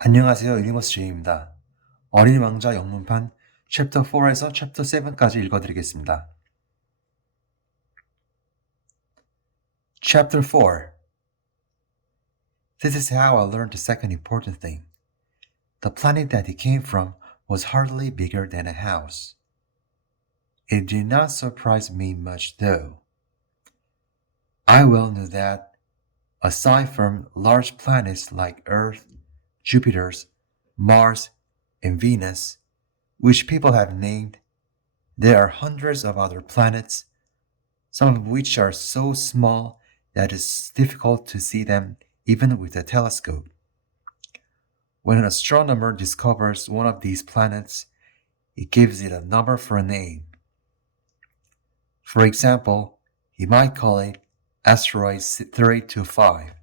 안녕하세요. 유니버스J입니다. 어린 왕자 영문판 챕터 4에서 챕터 7까지 읽어드리겠습니다. Chapter 4. This is how I learned the second important thing. The planet that he came from was hardly bigger than a house. It did not surprise me much, though. I well knew that, aside from large planets like Earth, Jupiter, Mars, and Venus, which people have named, there are hundreds of other planets, some of which are so small that it's difficult to see them even with a telescope. When an astronomer discovers one of these planets, he gives it a number for a name. For example, he might call it asteroid 325.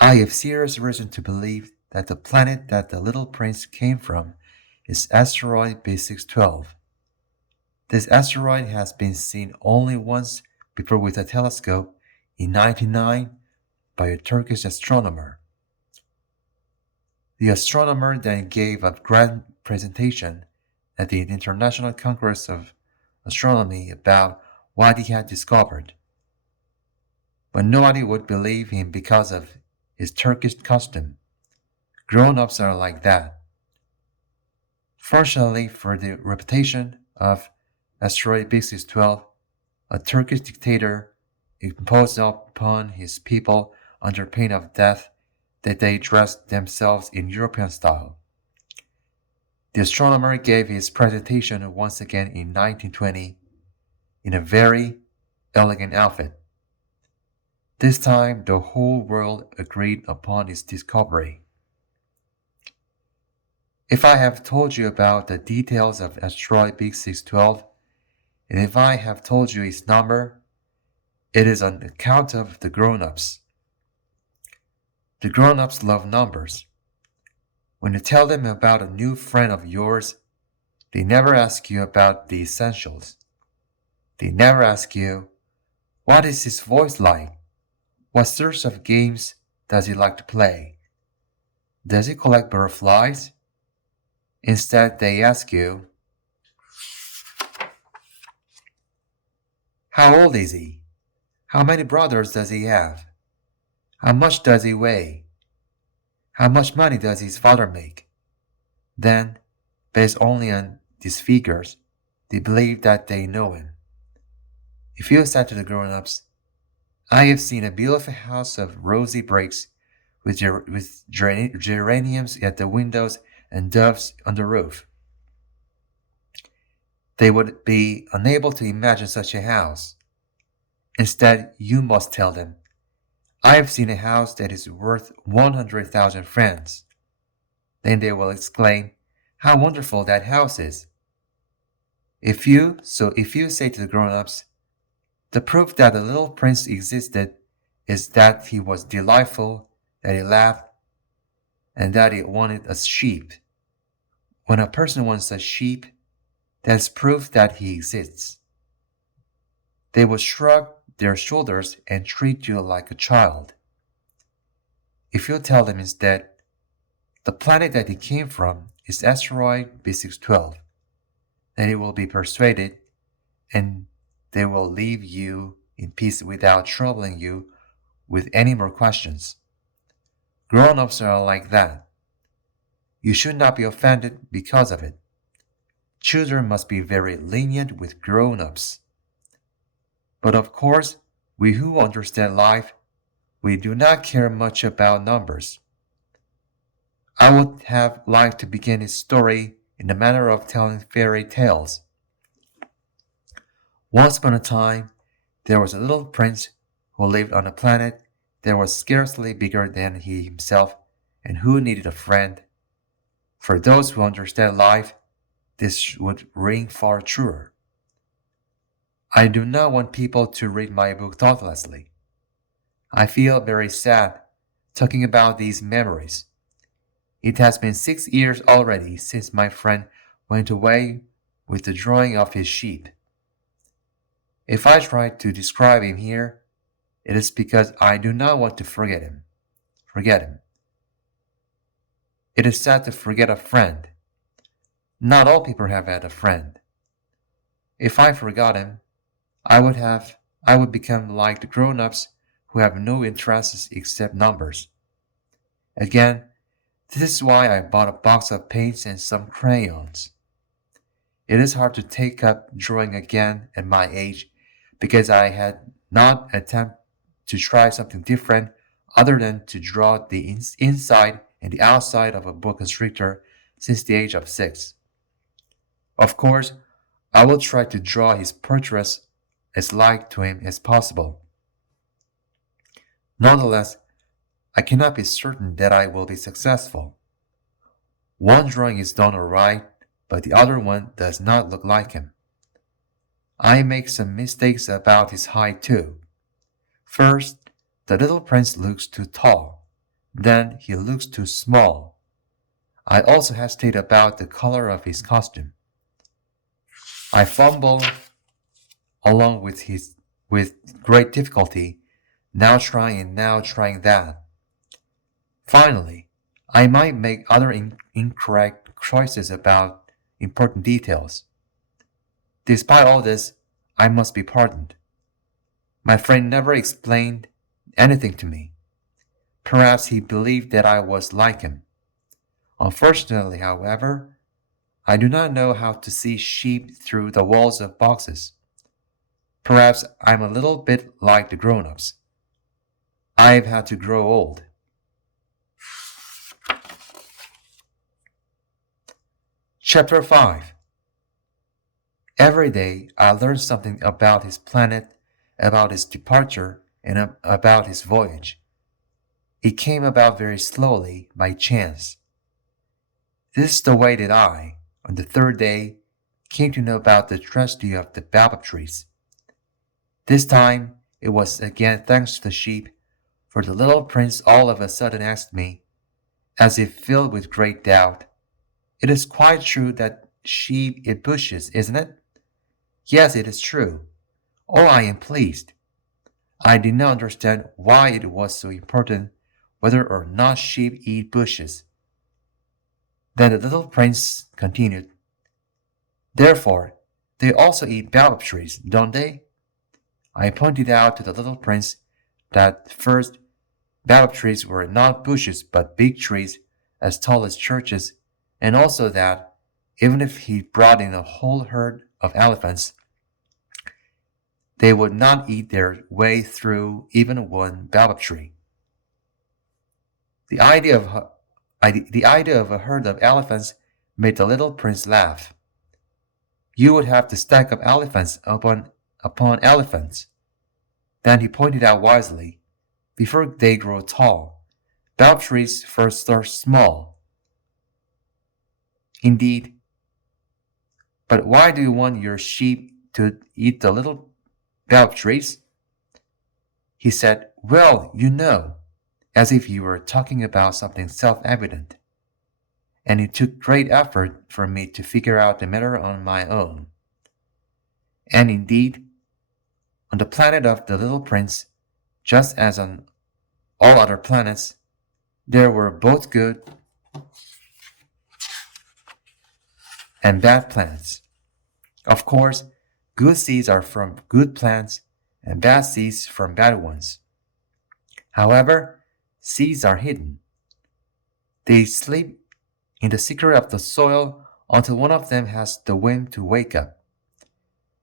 I have serious reason to believe that the planet that the little prince came from is asteroid B612. This asteroid has been seen only once before with a telescope in 1909 by a Turkish astronomer. The astronomer then gave a grand presentation at the International Congress of Astronomy about what he had discovered. But nobody would believe him because of his Turkish custom. Grown-ups are like that. Fortunately for the reputation of asteroid B612, a Turkish dictator imposed upon his people under pain of death that they dressed themselves in European style. The astronomer gave his presentation once again in 1920 in a very elegant outfit. This time, the whole world agreed upon his discovery. If I have told you about the details of asteroid B612, and if I have told you its number, it is on account of the grown-ups. The grown-ups love numbers. When you tell them about a new friend of yours, they never ask you about the essentials. They never ask you, what is his voice like? What sorts of games does he like to play? Does he collect butterflies? Instead, they ask you, how old is he? How many brothers does he have? How much does he weigh? How much money does his father make? Then, based only on these figures, they believe that they know him. If you said to the grown-ups, I have seen a beautiful house of rosy bricks with geraniums at the windows and doves on the roof, they would be unable to imagine such a house. Instead, you must tell them, I have seen a house that is worth 100,000 francs. Then they will exclaim, how wonderful that house is. If you say to the grown-ups, the proof that the little prince existed is that he was delightful, that he laughed, and that he wanted a sheep. When a person wants a sheep, that's proof that he exists. They will shrug their shoulders and treat you like a child. If you tell them instead, the planet that he came from is asteroid B612, then he will be persuaded and they will leave you in peace without troubling you with any more questions. Grown-ups are like that. You should not be offended because of it. Children must be very lenient with grown-ups. But of course, we who understand life, we do not care much about numbers. I would have liked to begin his story in the manner of telling fairy tales. Once upon a time, there was a little prince who lived on a planet that was scarcely bigger than he himself and who needed a friend. For those who understand life, this would ring far truer. I do not want people to read my book thoughtlessly. I feel very sad talking about these memories. It has been 6 years already since my friend went away with the drawing of his sheep. If I try to describe him here, it is because I do not want to forget him. It is sad to forget a friend. Not all people have had a friend. If I forgot him, I would become like the grown-ups who have no interests except numbers. Again, this is why I bought a box of paints and some crayons. It is hard to take up drawing again at my age because I had not attempted to try something different other than to draw the inside and the outside of a boa constrictor since the age of 6. Of course, I will try to draw his portraits as like to him as possible. Nonetheless, I cannot be certain that I will be successful. One drawing is done all right, but the other one does not look like him. I make some mistakes about his height too. First, the little prince looks too tall. Then he looks too small. I also hesitate about the color of his costume. I fumble along with great difficulty, now trying and now trying that. Finally, I might make other incorrect choices about important details. Despite all this, I must be pardoned. My friend never explained anything to me. Perhaps he believed that I was like him. Unfortunately, however, I do not know how to see sheep through the walls of boxes. Perhaps I'm a little bit like the grown-ups. I've had to grow old. Chapter 5. Every day I learn something about his planet, about his departure, and about his voyage. It came about very slowly, by chance. This is the way that I, on the 3rd day, came to know about the tragedy of the baobab trees. This time, it was again thanks to the sheep, for the little prince all of a sudden asked me, as if filled with great doubt, "It is quite true that sheep eat bushes, isn't it?" "Yes, it is true." "Oh, I am pleased." I did not understand why it was so important whether or not sheep eat bushes. Then the little prince continued, "Therefore, they also eat baobab trees, don't they?" I pointed out to the little prince that first, baobab trees were not bushes but big trees as tall as churches, and also that, even if he brought in a whole herd of elephants, they would not eat their way through even one baobab tree. The idea of a herd of elephants made the little prince laugh. "You would have to stack up elephants upon elephants." Then he pointed out wisely, "Before they grow tall, baobab trees first start small." "Indeed. But why do you want your sheep to eat the little baobab trees?" He said, "Well, you know," as if he were talking about something self-evident. And it took great effort for me to figure out the matter on my own. And indeed, on the planet of the little prince, just as on all other planets, there were both good and bad plants. Of course, good seeds are from good plants and bad seeds from bad ones. However, seeds are hidden. They sleep in the secret of the soil until one of them has the whim to wake up.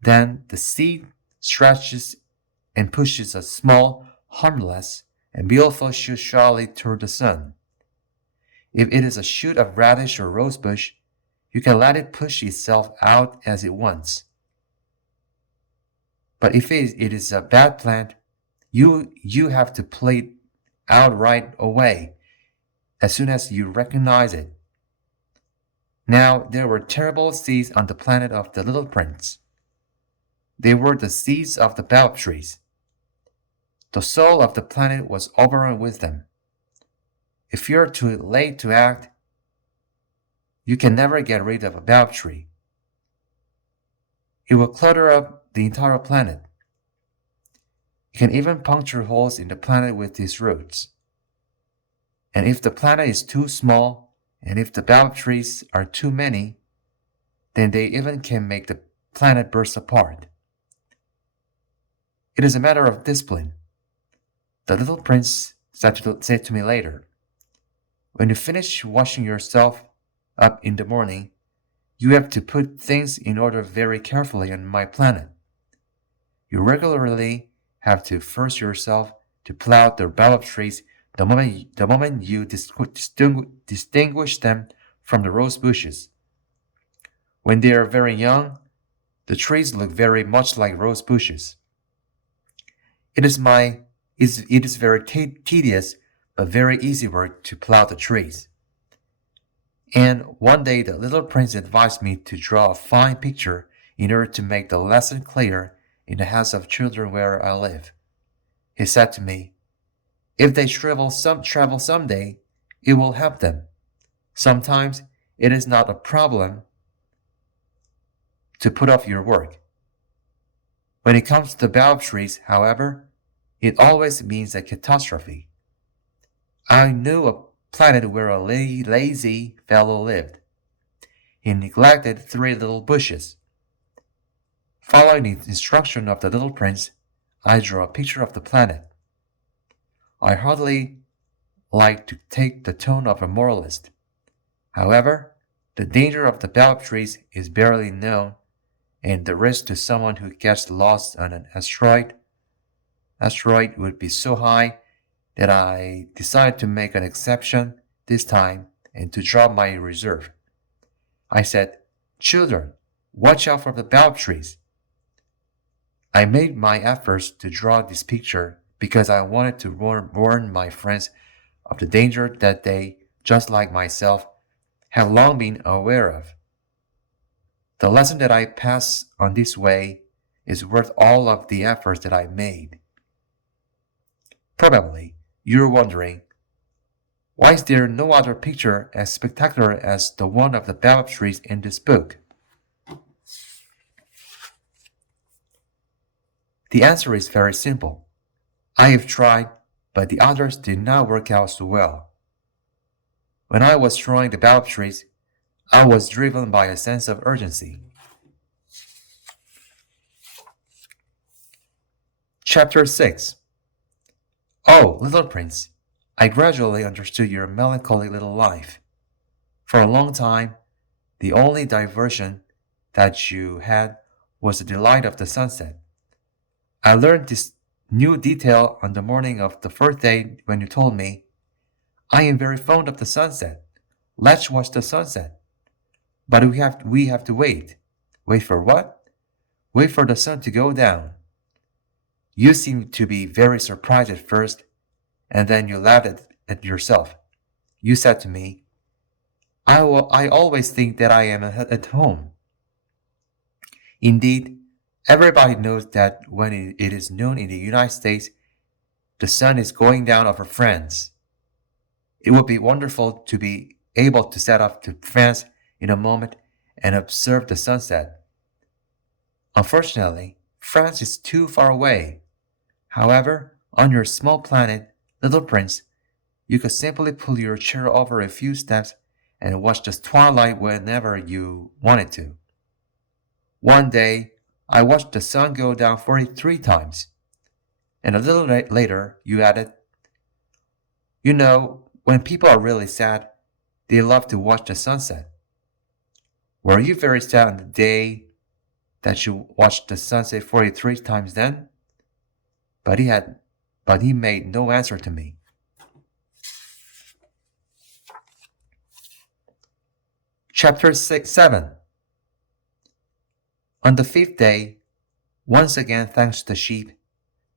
Then the seed stretches and pushes a small, harmless, and beautiful shoot shyly toward the sun. If it is a shoot of radish or rosebush, you can let it push itself out as it wants. But if it is a bad plant, you have to pull it out right away, as soon as you recognize it. Now there were terrible seeds on the planet of the little prince. They were the seeds of the baobab trees. The soul of the planet was overrun with them. If you're too late to act, you can never get rid of a baobab tree. It will clutter up the entire planet. It can even puncture holes in the planet with its roots. And if the planet is too small and if the baobab trees are too many, then they even can make the planet burst apart. It is a matter of discipline. The little prince said to me later, when you finish washing yourself up in the morning, you have to put things in order very carefully on my planet. You regularly have to force yourself to plow the baobab trees the moment you distinguish them from the rose bushes. When they are very young, the trees look very much like rose bushes. It is very tedious but very easy work to plow the trees. And one day the little prince advised me to draw a fine picture in order to make the lesson clear in the house of children where I live. He said to me, if they travel someday, it will help them. Sometimes it is not a problem to put off your work. When it comes to the baobab trees, however, it always means a catastrophe. I knew a planet where a lazy fellow lived. He neglected 3 little bushes. Following the instruction of the little prince, I drew a picture of the planet. I hardly like to take the tone of a moralist. However, the danger of the baobab trees is barely known, and the risk to someone who gets lost on an asteroid would be so high that I decided to make an exception this time and to drop my reserve. I said, children, watch out for the baobab trees. I made my efforts to draw this picture because I wanted to warn my friends of the danger that they, just like myself, have long been aware of. The lesson that I pass on this way is worth all of the efforts that I made. Probably, you're wondering, why is there no other picture as spectacular as the one of the baobab trees in this book? The answer is very simple. I have tried, but the others did not work out so well. When I was drawing the baobab trees, I was driven by a sense of urgency. Chapter 6. Oh, little prince, I gradually understood your melancholy little life. For a long time, the only diversion that you had was the delight of the sunset. I learned this new detail on the morning of the first day when you told me, I am very fond of the sunset. Let's watch the sunset. But we have to wait. Wait for what? Wait for the sun to go down. You seemed to be very surprised at first, and then you laughed at yourself. You said to me, I always think that I am at home. Indeed, everybody knows that when it is noon in the United States, the sun is going down over France. It would be wonderful to be able to set off to France in a moment and observe the sunset. Unfortunately, France is too far away. However, on your small planet, little prince, you could simply pull your chair over a few steps and watch the twilight whenever you wanted to. One day, I watched the sun go down 43 times. And a little later, you added, you know, when people are really sad, they love to watch the sunset. Were you very sad on the day that you watched the sunset 43 times then? But he made no answer to me. Chapter 7. On the 5th day, once again thanks to the sheep,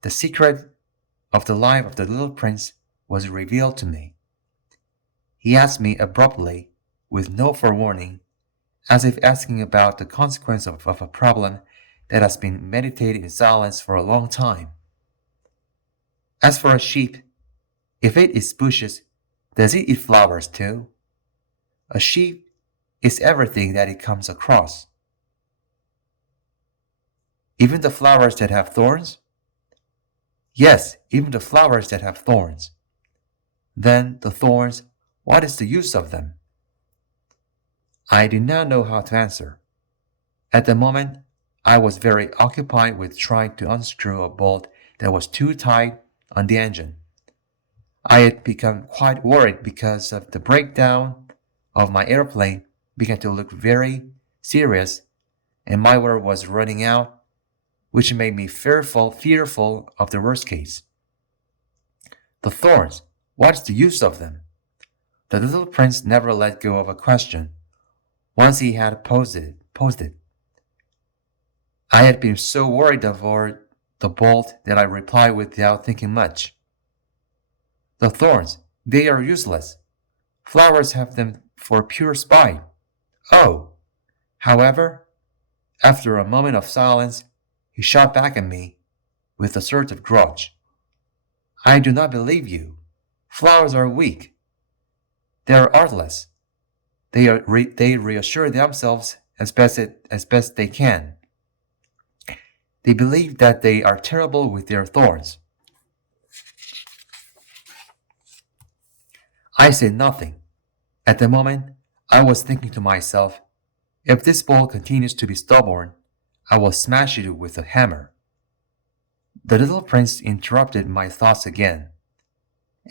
the secret of the life of the little prince was revealed to me. He asked me abruptly, with no forewarning, as if asking about the consequence of a problem that has been meditated in silence for a long time. As for a sheep, if it eats bushes, does it eat flowers too? A sheep is everything that it comes across. Even the flowers that have thorns? Yes, even the flowers that have thorns. Then the thorns, what is the use of them? I did not know how to answer. At the moment, I was very occupied with trying to unscrew a bolt that was too tight on the engine. I had become quite worried because of the breakdown of my airplane began to look very serious, and my water was running out, which made me fearful of the worst case. The thorns, what's the use of them? The little prince never let go of a question once he had posed it. I had been so worried over the bolt that I replied without thinking much. The thorns, they are useless. Flowers have them for pure spite. Oh! However, after a moment of silence, he shot back at me with a sort of grudge. I do not believe you. Flowers are weak. They are artless. They reassure themselves as best they can. They believe that they are terrible with their thorns. I said nothing. At the moment, I was thinking to myself, if this ball continues to be stubborn, I will smash it with a hammer. The little prince interrupted my thoughts again.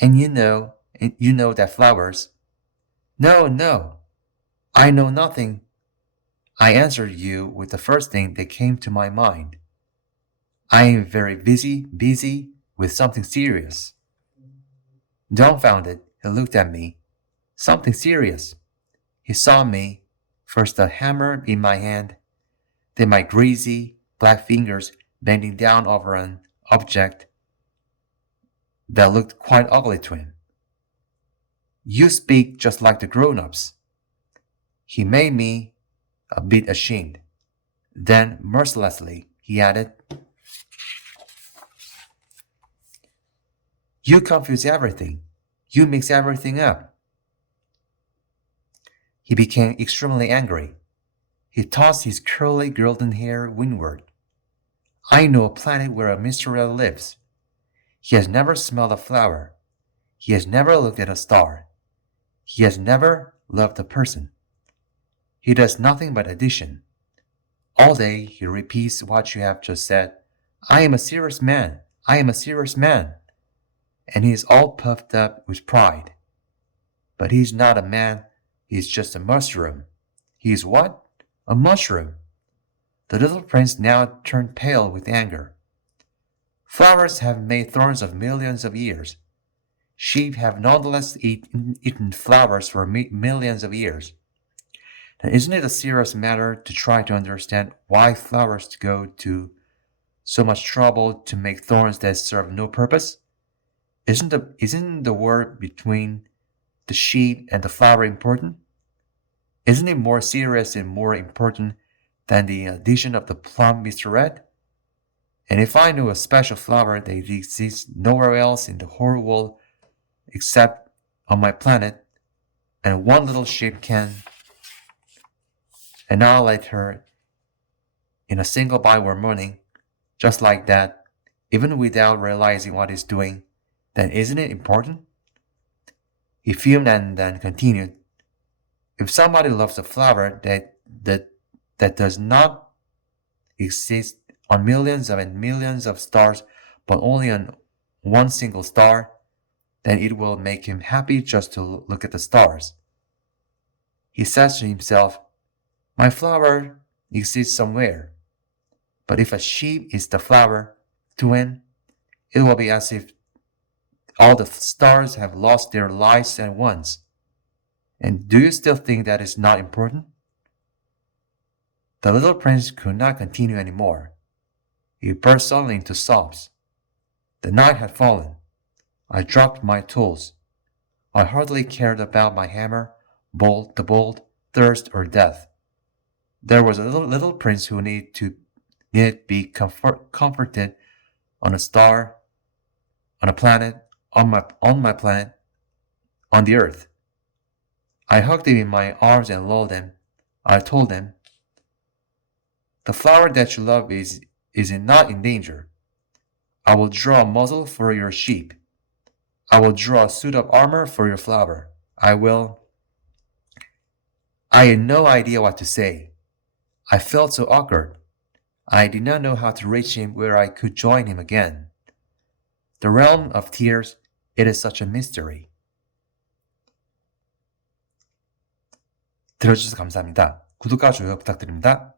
And you know that flowers... No, I know nothing. I answered you with the first thing that came to my mind. I am very busy with something serious. Dumbfounded, he looked at me. Something serious. He saw me, first a hammer in my hand, then my greasy black fingers bending down over an object that looked quite ugly to him. You speak just like the grown-ups. He made me a bit ashamed. Then, mercilessly, he added, You confuse everything. You mix everything up. He became extremely angry. He tossed his curly golden hair windward. I know a planet where a Mr. Red lives. He has never smelled a flower. He has never looked at a star. He has never loved a person. He does nothing but addition. All day he repeats what you have just said. I am a serious man. I am a serious man. And he is all puffed up with pride. But he is not a man. He is just a mushroom. He is what? A mushroom. The little prince now turned pale with anger. Flowers have made thorns of millions of years. Sheep have nonetheless eaten flowers for millions of years. Now, isn't it a serious matter to try to understand why flowers go to so much trouble to make thorns that serve no purpose? Isn't the word between the sheep and the flower important? Isn't it more serious and more important than the addition of the plum, Mr. Red? And if I knew a special flower that exists nowhere else in the whole world except on my planet, and one little sheep can annihilate her in a single bite one morning, just like that, even without realizing what he's doing, then isn't it important? He fumed and then continued, if somebody loves a flower that does not exist on millions and millions of stars, but only on one single star, then it will make him happy just to look at the stars. He says to himself, my flower exists somewhere. But if a sheep is the flower, to him, it will be as if all the stars have lost their lives at once. And do you still think that is not important? The little prince could not continue any more. He burst suddenly into sobs. The night had fallen. I dropped my tools. I hardly cared about my hammer, the bolt, thirst, or death. There was a little prince who needed to be comforted on a star, on a planet, on my planet, on the earth. I hugged him in my arms and lulled him. I told him, the flower that you love is not in danger. I will draw a muzzle for your sheep. I will draw a suit of armor for your flower. I I had no idea what to say. I felt so awkward. I did not know how to reach him where I could join him again. The realm of tears, it is such a mystery. 들어주셔서 감사합니다. 구독과 좋아요 부탁드립니다.